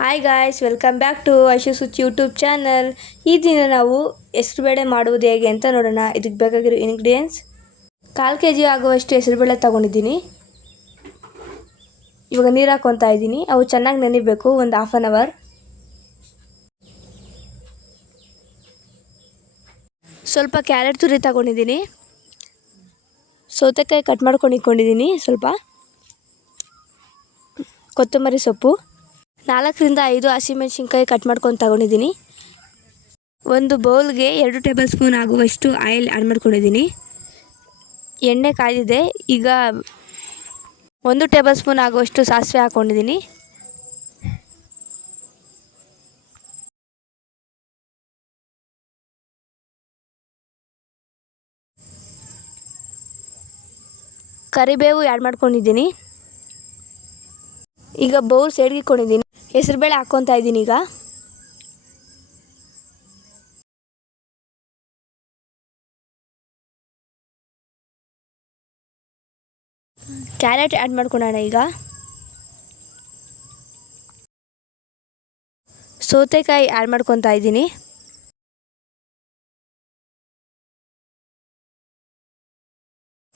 Hi guys, welcome back to Aishu ಸುಚ್ YouTube channel. ಈ ದಿನ ನಾವು ಹೆಸರುಬೇಳೆ ಮಾಡುವುದು ಹೇಗೆ ಅಂತ ನೋಡೋಣ. ಇದಕ್ಕೆ ಬೇಕಾಗಿರೋ ಇಂಗ್ರೀಡಿಯೆಂಟ್ಸ್: 1/4 kg ಆಗುವಷ್ಟು ಹೆಸರುಬೇಳೆ ತೊಗೊಂಡಿದ್ದೀನಿ. ಇವಾಗ ನೀರು ಹಾಕ್ಕೊತಾ ಇದ್ದೀನಿ. ಅವು ಚೆನ್ನಾಗಿ ನೆನಿಬೇಕು, ಒಂದು ½ an hour. ಸ್ವಲ್ಪ ಕ್ಯಾರೆಟ್ ತುರಿ ತಗೊಂಡಿದ್ದೀನಿ. ಸೌತೆಕಾಯಿ ಕಟ್ ಮಾಡ್ಕೊಂಡು ಇಟ್ಕೊಂಡಿದ್ದೀನಿ. ಸ್ವಲ್ಪ ಕೊತ್ತಂಬರಿ ಸೊಪ್ಪು, 4 ರಿಂದ 5 ಹಸಿಮೆಣಸಿನ್ಕಾಯಿ ಕಟ್ ಮಾಡ್ಕೊಂಡು ತಗೊಂಡಿದ್ದೀನಿ. ಒಂದು ಬೌಲ್ಗೆ 2 ಟೇಬಲ್ ಸ್ಪೂನ್ ಆಗುವಷ್ಟು ಆಯಿಲ್ ಆ್ಯಡ್ ಮಾಡ್ಕೊಂಡಿದ್ದೀನಿ. ಎಣ್ಣೆ ಕಾಯ್ದಿದೆ. ಈಗ 1 ಟೇಬಲ್ ಸ್ಪೂನ್ ಆಗುವಷ್ಟು ಸಾಸಿವೆ ಹಾಕ್ಕೊಂಡಿದ್ದೀನಿ. ಕರಿಬೇವು ಆ್ಯಡ್ ಮಾಡ್ಕೊಂಡಿದ್ದೀನಿ. ಈಗ ಬೌಲ್ ಸೈಡ್ಗೆ ಇಟ್ಕೊಂಡಿದ್ದೀನಿ. ಹೆಸರುಬೇಳೆ ಹಾಕ್ಕೊತಾ ಇದ್ದೀನಿ. ಈಗ ಕ್ಯಾರೆಟ್ ಆ್ಯಡ್ ಮಾಡ್ಕೊಳ್ಳೋಣ. ಈಗ ಸೌತೆಕಾಯಿ ಆ್ಯಡ್ ಮಾಡ್ಕೊತಾ ಇದ್ದೀನಿ.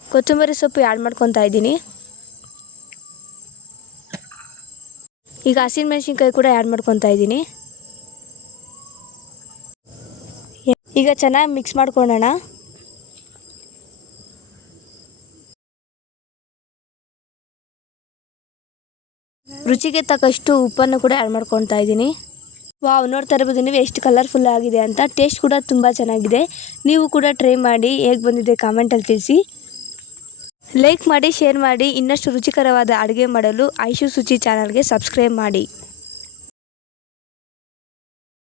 ಕೊತ್ತಂಬರಿ ಸೊಪ್ಪು ಆ್ಯಡ್ ಮಾಡ್ಕೊತಾ ಇದ್ದೀನಿ. ಈಗ ಹಸಿಮೆಣಸಿನ್ಕಾಯಿ ಕೂಡ ಆ್ಯಡ್ ಮಾಡ್ಕೊತಾ ಇದ್ದೀನಿ. ಈಗ ಚೆನ್ನಾಗಿ ಮಿಕ್ಸ್ ಮಾಡ್ಕೊಳ್ಳೋಣ. ರುಚಿಗೆ ತಕ್ಕಷ್ಟು ಉಪ್ಪನ್ನು ಕೂಡ ಆ್ಯಡ್ ಮಾಡ್ಕೊತಾ ಇದ್ದೀನಿ. ವಾವ್, ನೋಡ್ತಾ ಇರ್ಬೋದು ನೀವು ಎಷ್ಟು ಕಲರ್ಫುಲ್ ಆಗಿದೆ ಅಂತ. ಟೇಸ್ಟ್ ಕೂಡ ತುಂಬ ಚೆನ್ನಾಗಿದೆ. ನೀವು ಕೂಡ ಟ್ರೈ ಮಾಡಿ ಹೇಗೆ ಬಂದಿದೆ ಕಾಮೆಂಟಲ್ಲಿ ತಿಳಿಸಿ. ಲೈಕ್ ಮಾಡಿ, ಶೇರ್ ಮಾಡಿ. ಇನ್ನಷ್ಟು ರುಚಿಕರವಾದ ಅಡುಗೆ ಮಾಡಲು ಐಶು ಸುಚಿ ಚಾನಲ್ಗೆ ಸಬ್ಸ್ಕ್ರೈಬ್ ಮಾಡಿ.